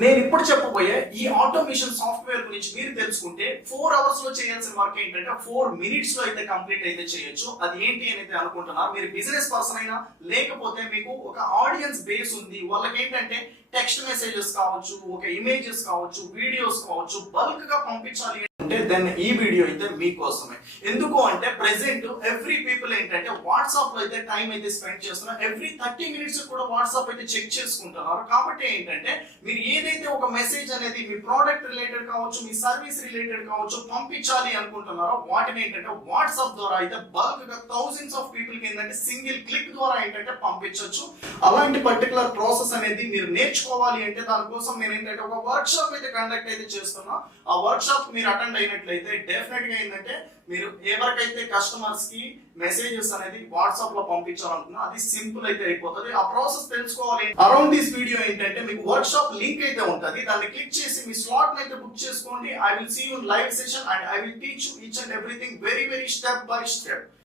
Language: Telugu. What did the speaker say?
నేను ఇప్పుడు చెప్పబోయే ఈ ఆటోమేషన్ సాఫ్ట్వేర్ గురించి మీరు తెలుసుకుంటే 4 అవర్స్ లో చేయాల్సిన వర్క్ ఏంటంటే 4 మినిట్స్ లో అయితే కంప్లీట్ అయితే చేయొచ్చు. అది ఏంటి అని అయితే అనుకుంటున్నారు. మీరు బిజినెస్ పర్సన్ అయినా లేకపోతే మీకు ఒక ఆడియన్స్ బేస్ ఉంది, వాళ్ళకి ఏంటంటే టెక్స్ట్ మెసేజెస్ కావచ్చు, ఒక ఇమేజెస్ కావచ్చు, వీడియోస్ కావచ్చు, బల్క్ గా పంపించాలి అంటే దెన్ ఈ వీడియో అయితే మీకోసమే. ఎందుకు అంటే ప్రెసెంట్ ఎవ్రీ పీపుల్ ఏంటంటే వాట్సాప్ లో అయితే టైం అయితే స్పెండ్ చేస్తున్నారు. ఎవ్రీ 30 మినిట్స్ కూడా వాట్సాప్ అయితే చెక్ చేసుకుంటున్నారు. కాబట్టి ఏంటంటే మీరు ఏదైతే ఒక మెసేజ్ అనేది మీ ప్రోడక్ట్ రిలేటెడ్ కావచ్చు, మీ సర్వీస్ రిలేటెడ్ కావచ్చు పంపించాలి అనుకుంటున్నారో వాటిని ఏంటంటే వాట్సాప్ ద్వారా అయితే బల్క్ గా థౌసండ్స్ ఆఫ్ పీపుల్ కి ఏంటంటే సింగిల్ క్లిక్ ద్వారా ఏంటంటే పంపించవచ్చు. అలాంటి పర్టికులర్ ప్రాసెస్ అనేది మీరు నేర్చుకోవాలి అంటే దానికోసం నేను ఏంటంటే ఒక వర్క్ షాప్ అయితే కండక్ట్ అయితే చేస్తున్నా. ఆ వర్క్ షాప్ మీరు అటెండ్ అయినట్లయితే డెఫినెట్ గా ఏంటంటే మీరు ఎవరికైతే కస్టమర్స్ కి మెసేజెస్ అనేది వాట్సాప్ లో పంపించాలనుకున్నా అది సింపుల్ అయితే అయిపోతుంది. ఆ ప్రాసెస్ తెలుసుకోవాలి. అరౌండ్ దిస్ వీడియో ఏంటంటే మీకు వర్క్ షాప్ లింక్ అయితే ఉంటుంది, దాన్ని క్లిక్ చేసి మీ స్లాట్ అయితే బుక్ చేసుకోండి. I will see you in live session and I will teach you each and everything very step by step.